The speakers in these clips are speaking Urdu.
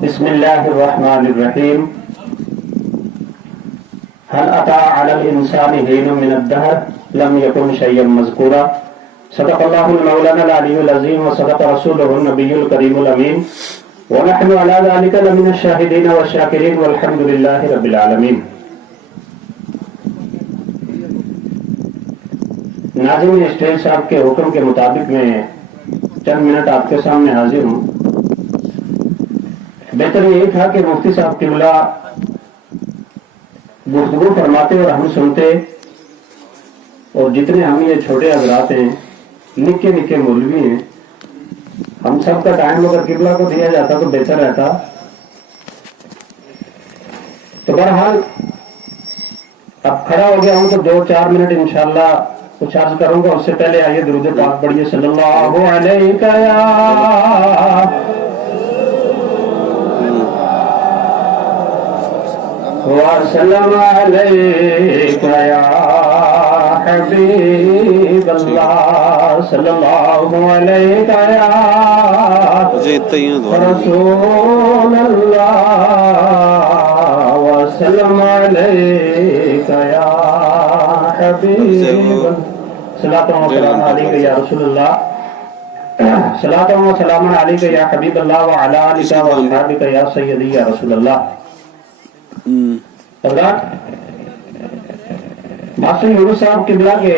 بسم الله الرحمن الرحيم. هل أتى على الإنسان حين من الدهر لم يكن شيئا مذكورا. صدق الله المولانا العلي العظيم وصدق رسوله النبي الكريم الأمين ونحن على ذلك لمن الشاهدين والشاكرين والحمد لله رب العالمين. ناظرین اسٹیج صاحب کے حکم کے مطابق میں چند منٹ آپ کے سامنے حاضر ہوں. بہتر یہی تھا کہ مفتی صاحب قبلہ گفتگو فرماتے اور ہم سنتے، اور جتنے ہم یہ چھوٹے حضرات ہیں، نکے نکے مولوی ہیں، ہم سب کا ٹائم اگر قبلہ کو دیا جاتا تو بہتر رہتا. تو بہرحال اب کھڑا ہو گیا ہوں تو 2-4 منٹ انشاءاللہ کچھ عرض کروں گا. اس سے پہلے آئیے درود پاک پڑھیے. صلی اللہ علیہ وسلم علیک یا حبیب اللہ. صلی اللہ علیک یا رسول اللہ وسلم علیک یا حبیب. صلاۃ و سلام علیک یا رسول اللہ. صلاۃ و سلام علیک یا حبیب اللہ وعلی آلک و اصحابک یا سیدی یا رسول اللہ. حضرات، ماسٹر یونس صاحب قبلہ کے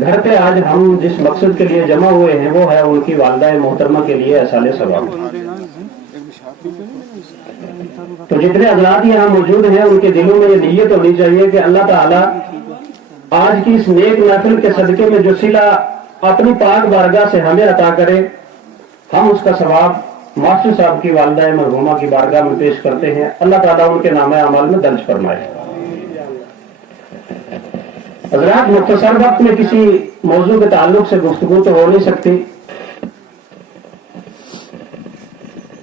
گھر پہ آج ہم جس مقصد کے لیے جمع ہوئے ہیں وہ ہے ان کی والدہ محترمہ کے لیے ایصال ثواب. تو جتنے حضرات یہاں موجود ہیں ان کے دلوں میں یہ نیت ہونی چاہیے کہ اللہ تعالیٰ آج کی اس نیک محفل کے صدقے میں جو صلہ اپنی پاک بارگاہ سے ہمیں عطا کرے، ہم اس کا ثواب ماسٹر صاحب کی والدہ مرحومہ کی بارگاہ میں پیش کرتے ہیں. اللہ تعالیٰ ان کے نامہ اعمال میں درج فرمائے. حضرات، مختصر وقت میں کسی موضوع کے تعلق سے گفتگو تو ہو نہیں سکتی.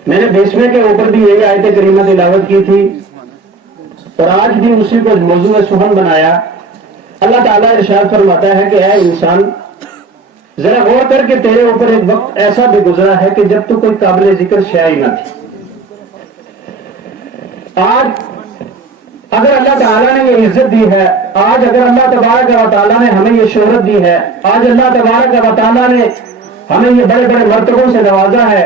میں نے 20ویں کے اوپر بھی یہی آیت کریمہ تلاوت کی تھی اور آج بھی اسی کو موضوع سخن بنایا. اللہ تعالیٰ ارشاد فرماتا ہے کہ اے انسان، ذرا غور کر کے تیرے اوپر ایک وقت ایسا بھی گزرا ہے کہ جب تو کوئی قابل ذکر شے ہی نہ تھی. آج اگر اللہ تعالیٰ نے یہ عزت دی ہے، آج اگر اللہ تبارک و تعالیٰ نے ہمیں یہ شہرت دی ہے، آج اللہ تبارک و تعالیٰ نے ہمیں یہ بڑے بڑے مرتبوں سے نوازا ہے،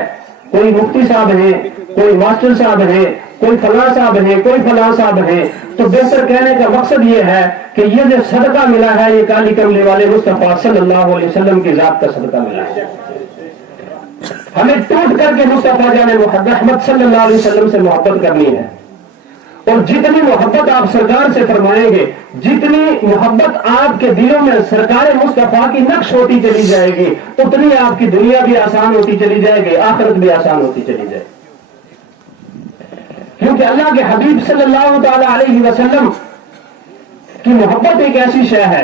کوئی مفتی صاحب ہیں، کوئی ماسٹر صاحب ہیں، کوئی فلاں صاحب ہیں، کوئی فلاں صاحب ہیں، تو بہتر کہنے کا مقصد یہ ہے کہ یہ جو صدقہ ملا ہے یہ کالی کملی والے مصطفیٰ صلی اللہ علیہ وسلم کی ذات کا صدقہ ملا ہے. ہمیں ٹوٹ کر کے مصطفیٰ جان محمد صلی اللہ علیہ وسلم سے محبت کرنی ہے، اور جتنی محبت آپ سرکار سے فرمائیں گے، جتنی محبت آپ کے دلوں میں سرکار مصطفیٰ کی نقش ہوتی چلی جائے گی، اتنی آپ کی دنیا بھی آسان ہوتی چلی جائے گی، آخرت بھی آسان ہوتی چلی جائے گی. کیونکہ اللہ کے حبیب صلی اللہ تعالی علیہ وسلم کی محبت ایک ایسی شے ہے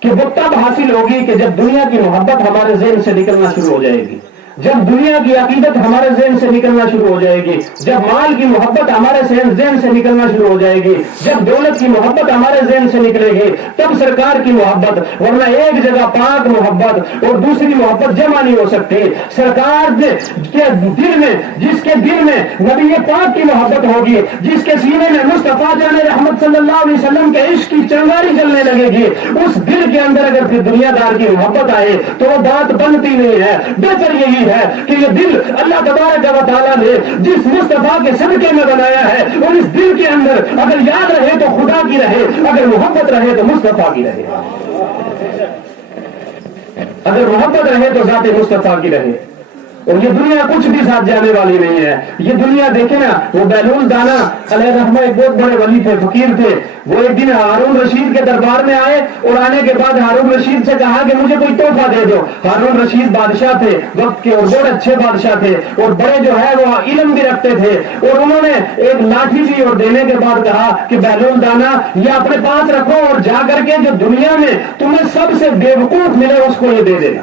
کہ وہ تب حاصل ہوگی کہ جب دنیا کی محبت ہمارے ذہن سے نکلنا شروع ہو جائے گی، جب دنیا کی عقیدت ہمارے ذہن سے نکلنا شروع ہو جائے گی، جب مال کی محبت ہمارے ذہن سے نکلنا شروع ہو جائے گی، جب دولت کی محبت ہمارے ذہن سے نکلے گی، تب سرکار کی محبت، ورنہ ایک جگہ پاک محبت اور دوسری محبت جمع نہیں ہو سکتی. سرکار کے دل میں، جس کے دل میں نبی پاک کی محبت ہوگی، جس کے سینے میں مصطفیٰ جان رحمت صلی اللہ علیہ وسلم کے عشق کی چنگاری جلنے لگے گی، اس دل کے اندر اگر پھر دنیا دار کی محبت آئے تو وہ بات بنتی نہیں ہے. بہتر یہی ہے کہ یہ دل اللہ تبارک و تعالیٰ نے جس مصطفیٰ کے صدقے میں بنایا ہے، اور اس دل کے اندر اگر یاد رہے تو خدا کی رہے، اگر محبت رہے تو مصطفیٰ کی رہے، اگر محبت رہے تو ذات مصطفیٰ کی رہے. اور یہ دنیا کچھ بھی ساتھ جانے والی نہیں ہے. یہ دنیا دیکھیں نا، وہ بیلول دانا علیہ رحمہ ایک بہت بڑے ولی تھے، فقیر تھے. وہ ایک دن ہارون رشید کے دربار میں آئے اور آنے کے بعد ہارون رشید سے کہا کہ مجھے کوئی تحفہ دے دو. ہارون رشید بادشاہ تھے وقت کے، اور بہت اچھے بادشاہ تھے، اور بڑے جو ہے وہ علم بھی رکھتے تھے. اور انہوں نے ایک لاٹھی دی اور دینے کے بعد کہا کہ بیلول دانا یہ اپنے پاس رکھو اور جا کر کے جو دنیا میں تمہیں سب سے بے وقوف ملے اس کو یہ دے دینا.